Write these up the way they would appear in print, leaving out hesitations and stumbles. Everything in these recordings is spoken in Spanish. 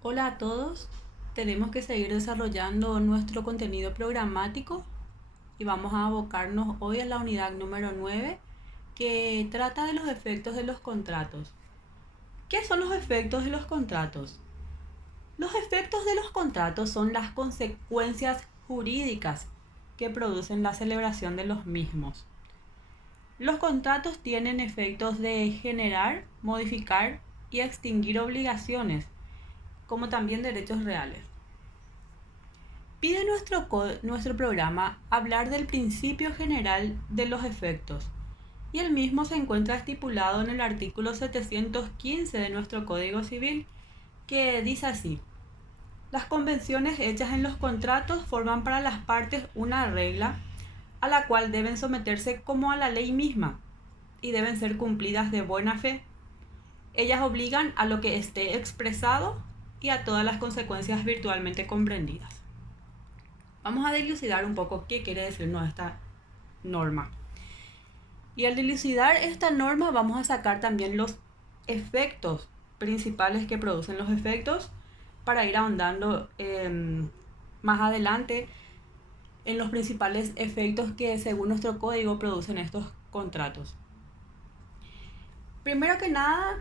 Hola a todos, tenemos que seguir desarrollando nuestro contenido programático y vamos a abocarnos hoy a la unidad número 9 que trata de los efectos de los contratos. ¿Qué son los efectos de los contratos? Los efectos de los contratos son las consecuencias jurídicas que producen la celebración de los mismos. Los contratos tienen efectos de generar, modificar y extinguir obligaciones, como también derechos reales. Pide nuestro programa hablar del principio general de los efectos, y el mismo se encuentra estipulado en el artículo 715 de nuestro Código Civil, que dice así: las convenciones hechas en los contratos forman para las partes una regla a la cual deben someterse como a la ley misma y deben ser cumplidas de buena fe. Ellas obligan a lo que esté expresado y a todas las consecuencias virtualmente comprendidas. Vamos a dilucidar un poco qué quiere decirnos esta norma. Y al dilucidar esta norma vamos a sacar también los efectos principales que producen los efectos para ir ahondando más adelante en los principales efectos que según nuestro código producen estos contratos. Primero que nada,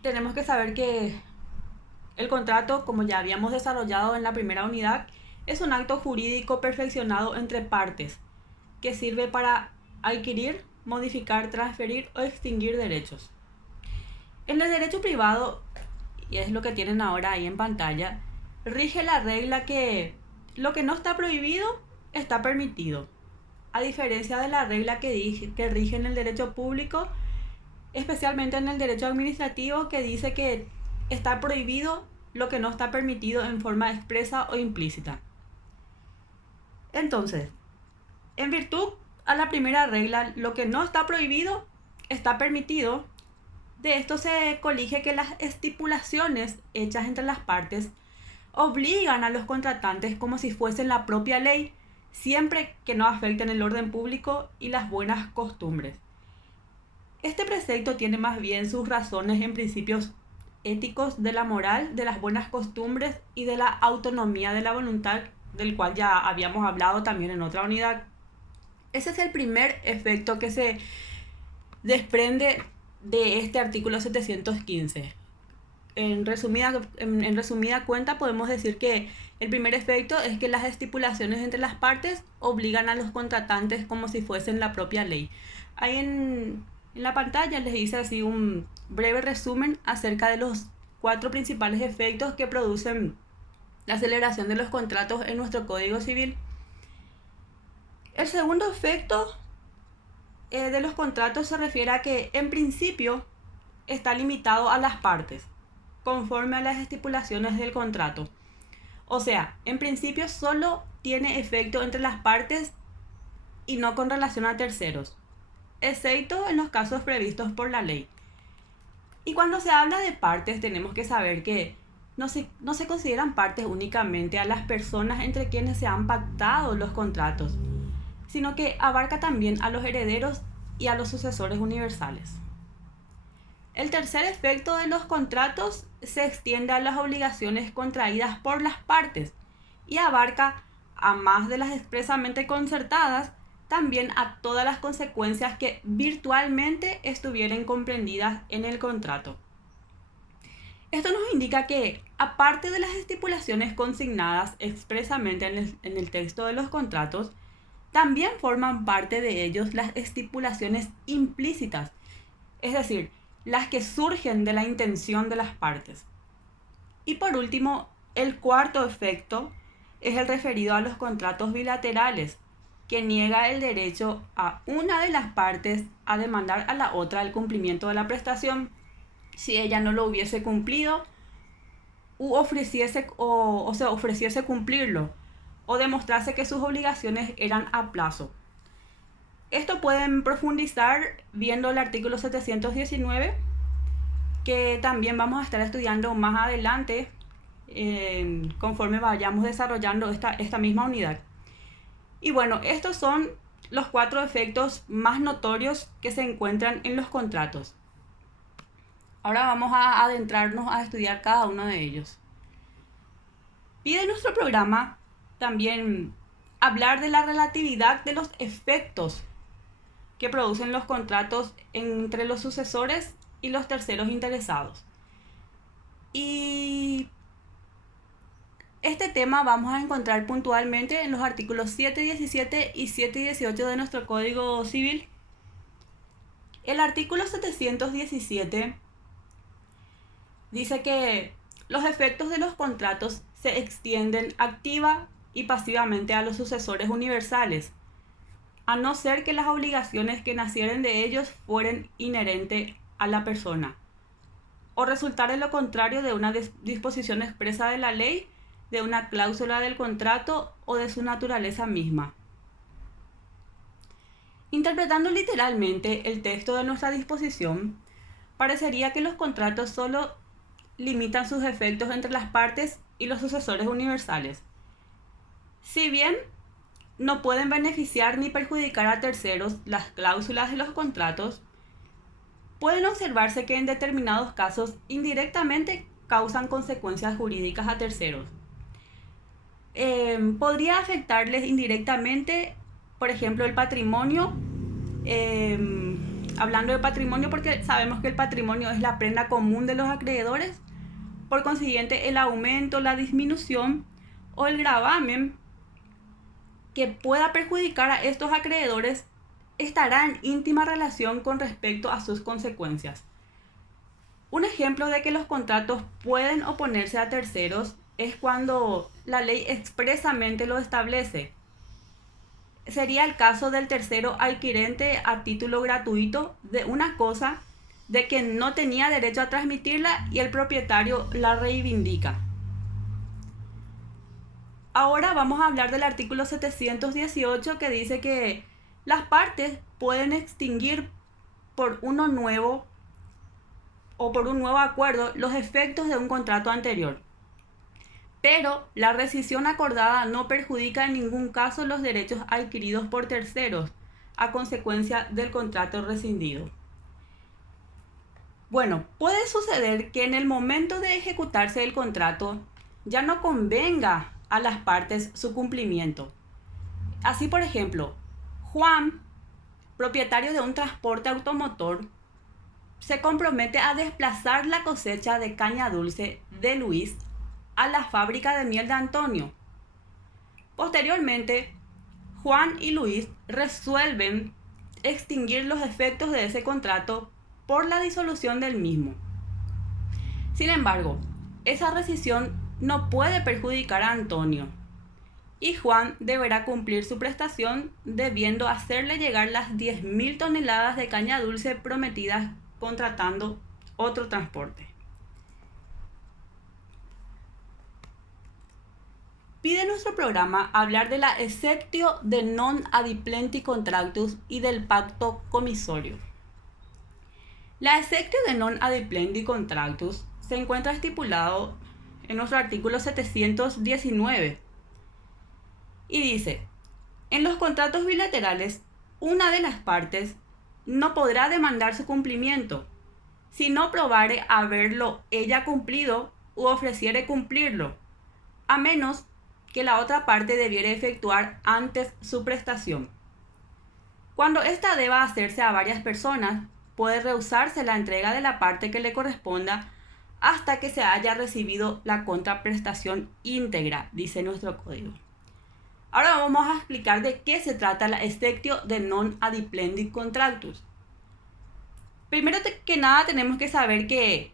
tenemos que saber que el contrato, como ya habíamos desarrollado en la primera unidad, es un acto jurídico perfeccionado entre partes que sirve para adquirir, modificar, transferir o extinguir derechos. En el derecho privado, y es lo que tienen ahora ahí en pantalla, rige la regla que lo que no está prohibido está permitido, a diferencia de la regla que rige en el derecho público, especialmente en el derecho administrativo, que dice que está prohibido lo que no está permitido en forma expresa o implícita. Entonces, en virtud a la primera regla, lo que no está prohibido está permitido. De esto se colige que las estipulaciones hechas entre las partes obligan a los contratantes como si fuesen la propia ley, siempre que no afecten el orden público y las buenas costumbres. Este precepto tiene más bien sus razones en principios éticos de la moral, de las buenas costumbres y de la autonomía de la voluntad, del cual ya habíamos hablado también en otra unidad. Ese es el primer efecto que se desprende de este artículo 715. En resumida cuenta podemos decir que el primer efecto es que las estipulaciones entre las partes obligan a los contratantes como si fuesen la propia ley. Ahí en la pantalla les hice así un breve resumen acerca de los 4 principales efectos que producen la celebración de los contratos en nuestro Código Civil. El segundo efecto de los contratos se refiere a que en principio está limitado a las partes, conforme a las estipulaciones del contrato. O sea, en principio solo tiene efecto entre las partes y no con relación a terceros, excepto en los casos previstos por la ley. Y cuando se habla de partes tenemos que saber que no se consideran partes únicamente a las personas entre quienes se han pactado los contratos, sino que abarca también a los herederos y a los sucesores universales. El tercer efecto de los contratos se extiende a las obligaciones contraídas por las partes y abarca, a más de las expresamente concertadas, también a todas las consecuencias que virtualmente estuvieran comprendidas en el contrato. Esto nos indica que, aparte de las estipulaciones consignadas expresamente en el texto de los contratos, también forman parte de ellos las estipulaciones implícitas, es decir, las que surgen de la intención de las partes. Y por último, el cuarto efecto es el referido a los contratos bilaterales, que niega el derecho a una de las partes a demandar a la otra el cumplimiento de la prestación si ella no lo hubiese cumplido u ofreciese cumplirlo o demostrase que sus obligaciones eran a plazo. Esto pueden profundizar viendo el artículo 719, que también vamos a estar estudiando más adelante conforme vayamos desarrollando esta misma unidad. Y bueno, estos son los 4 efectos más notorios que se encuentran en los contratos. Ahora vamos a adentrarnos a estudiar cada uno de ellos. Pide nuestro programa también hablar de la relatividad de los efectos que producen los contratos entre los sucesores y los terceros interesados. Y este tema vamos a encontrar puntualmente en los artículos 717 y 718 de nuestro Código Civil. El artículo 717 dice que los efectos de los contratos se extienden activa y pasivamente a los sucesores universales, a no ser que las obligaciones que nacieren de ellos fueran inherentes a la persona, o resultare lo contrario de una disposición expresa de la ley, de una cláusula del contrato o de su naturaleza misma. Interpretando literalmente el texto de nuestra disposición, parecería que los contratos solo limitan sus efectos entre las partes y los sucesores universales. Si bien no pueden beneficiar ni perjudicar a terceros, las cláusulas de los contratos pueden observarse que en determinados casos indirectamente causan consecuencias jurídicas a terceros. Podría afectarles indirectamente, por ejemplo, el patrimonio. Hablando de patrimonio, porque sabemos que el patrimonio es la prenda común de los acreedores. Por consiguiente, el aumento, la disminución o el gravamen que pueda perjudicar a estos acreedores estará en íntima relación con respecto a sus consecuencias. Un ejemplo de que los contratos pueden oponerse a terceros es cuando la ley expresamente lo establece. Sería el caso del tercero adquirente a título gratuito de una cosa de que no tenía derecho a transmitirla y el propietario la reivindica. Ahora vamos a hablar del artículo 718 que dice que las partes pueden extinguir por uno nuevo o por un nuevo acuerdo los efectos de un contrato anterior. Pero la rescisión acordada no perjudica en ningún caso los derechos adquiridos por terceros a consecuencia del contrato rescindido. Bueno, puede suceder que en el momento de ejecutarse el contrato ya no convenga a las partes su cumplimiento. Así, por ejemplo, Juan, propietario de un transporte automotor, se compromete a desplazar la cosecha de caña dulce de Luis a la fábrica de miel de Antonio. Posteriormente, Juan y Luis resuelven extinguir los efectos de ese contrato por la disolución del mismo. Sin embargo, esa rescisión no puede perjudicar a Antonio y Juan deberá cumplir su prestación debiendo hacerle llegar las 10.000 toneladas de caña dulce prometidas contratando otro transporte. Pide nuestro programa hablar de la exceptio de non adiplendi contractus y del pacto comisorio. La exceptio de non adiplendi contractus se encuentra estipulado en nuestro artículo 719 y dice: en los contratos bilaterales, una de las partes no podrá demandar su cumplimiento si no probare haberlo ella cumplido u ofreciere cumplirlo, a menos que la otra parte debiera efectuar antes su prestación. Cuando ésta deba hacerse a varias personas, puede rehusarse la entrega de la parte que le corresponda hasta que se haya recibido la contraprestación íntegra, dice nuestro código. Ahora vamos a explicar de qué se trata la exceptio de non adiplendi contractus. Primero que nada tenemos que saber que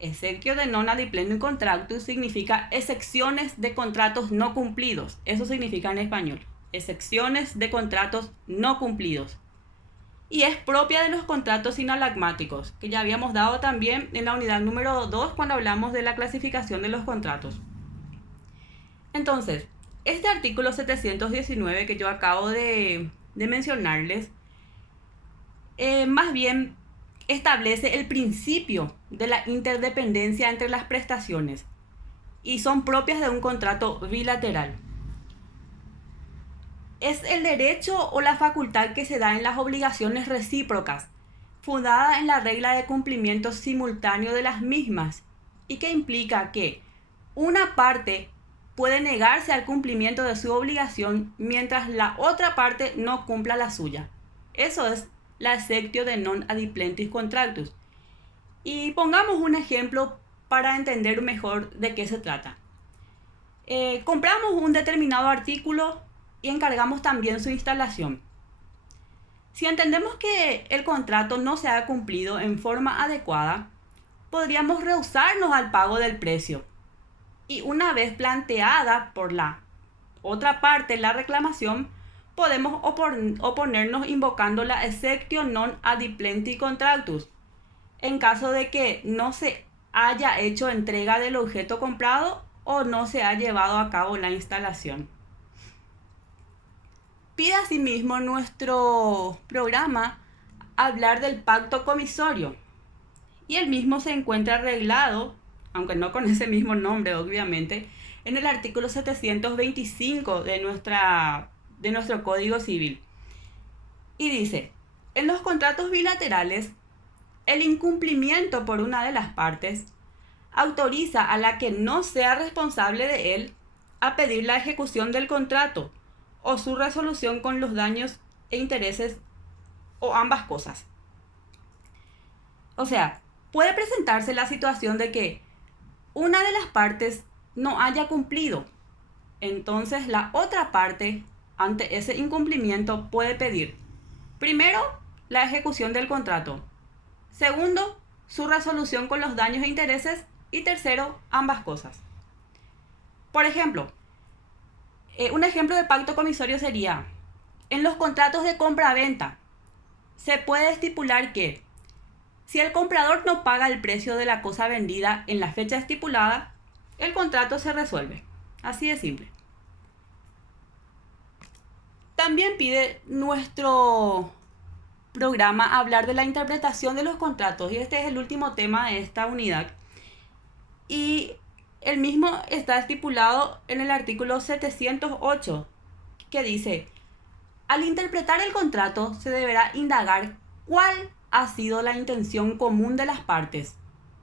exceptio de non adiplendi contractus significa excepciones de contratos no cumplidos. Eso significa en español, excepciones de contratos no cumplidos. Y es propia de los contratos sinalagmáticos, que ya habíamos dado también en la unidad número 2 cuando hablamos de la clasificación de los contratos. Entonces, este artículo 719 que yo acabo de mencionarles, más bien establece el principio de la interdependencia entre las prestaciones y son propias de un contrato bilateral. Es el derecho o la facultad que se da en las obligaciones recíprocas, fundada en la regla de cumplimiento simultáneo de las mismas y que implica que una parte puede negarse al cumplimiento de su obligación mientras la otra parte no cumpla la suya. Eso es la exceptio de non adiplentis contractus. Y pongamos un ejemplo para entender mejor de qué se trata. Compramos un determinado artículo y encargamos también su instalación. Si entendemos que el contrato no se ha cumplido en forma adecuada, podríamos rehusarnos al pago del precio. Y una vez planteada por la otra parte la reclamación, podemos oponernos invocando la exceptio non adiplentis contractus, en caso de que no se haya hecho entrega del objeto comprado o no se ha llevado a cabo la instalación. Pide asimismo nuestro programa hablar del pacto comisorio, y el mismo se encuentra arreglado, aunque no con ese mismo nombre obviamente, en el artículo 725 de nuestro Código Civil. Y dice: en los contratos bilaterales, el incumplimiento por una de las partes autoriza a la que no sea responsable de él a pedir la ejecución del contrato o su resolución con los daños e intereses o ambas cosas. O sea, puede presentarse la situación de que una de las partes no haya cumplido. Entonces la otra parte, ante ese incumplimiento, puede pedir, primero, la ejecución del contrato. Segundo, su resolución con los daños e intereses. Y tercero, ambas cosas. Por ejemplo, un ejemplo de pacto comisorio sería: en los contratos de compra-venta se puede estipular que si el comprador no paga el precio de la cosa vendida en la fecha estipulada, el contrato se resuelve. Así de simple. También pide nuestro programa hablar de la interpretación de los contratos, y este es el último tema de esta unidad. Y el mismo está estipulado en el artículo 708, que dice: al interpretar el contrato se deberá indagar cuál ha sido la intención común de las partes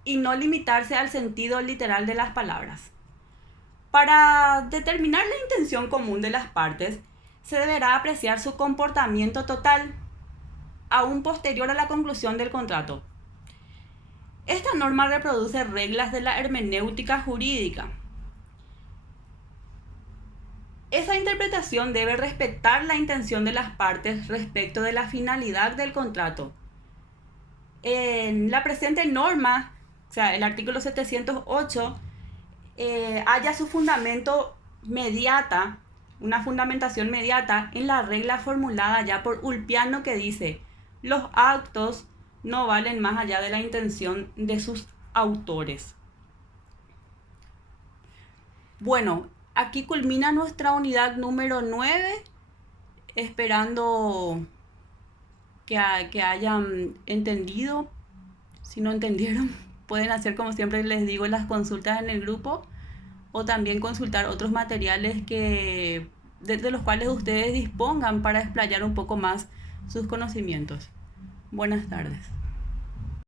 y no limitarse al sentido literal de las palabras. Para determinar la intención común de las partes, se deberá apreciar su comportamiento total, aún posterior a la conclusión del contrato. Esta norma reproduce reglas de la hermenéutica jurídica. Esa interpretación debe respetar la intención de las partes respecto de la finalidad del contrato. En la presente norma, o sea, el artículo 708, halla su fundamento una fundamentación mediata en la regla formulada ya por Ulpiano, que dice: los actos no valen más allá de la intención de sus autores. Bueno, aquí culmina nuestra unidad número 9, esperando que hayan entendido. Si no entendieron, pueden hacer, como siempre les digo, las consultas en el grupo, o también consultar otros materiales de los cuales ustedes dispongan para explayar un poco más sus conocimientos. Buenas tardes.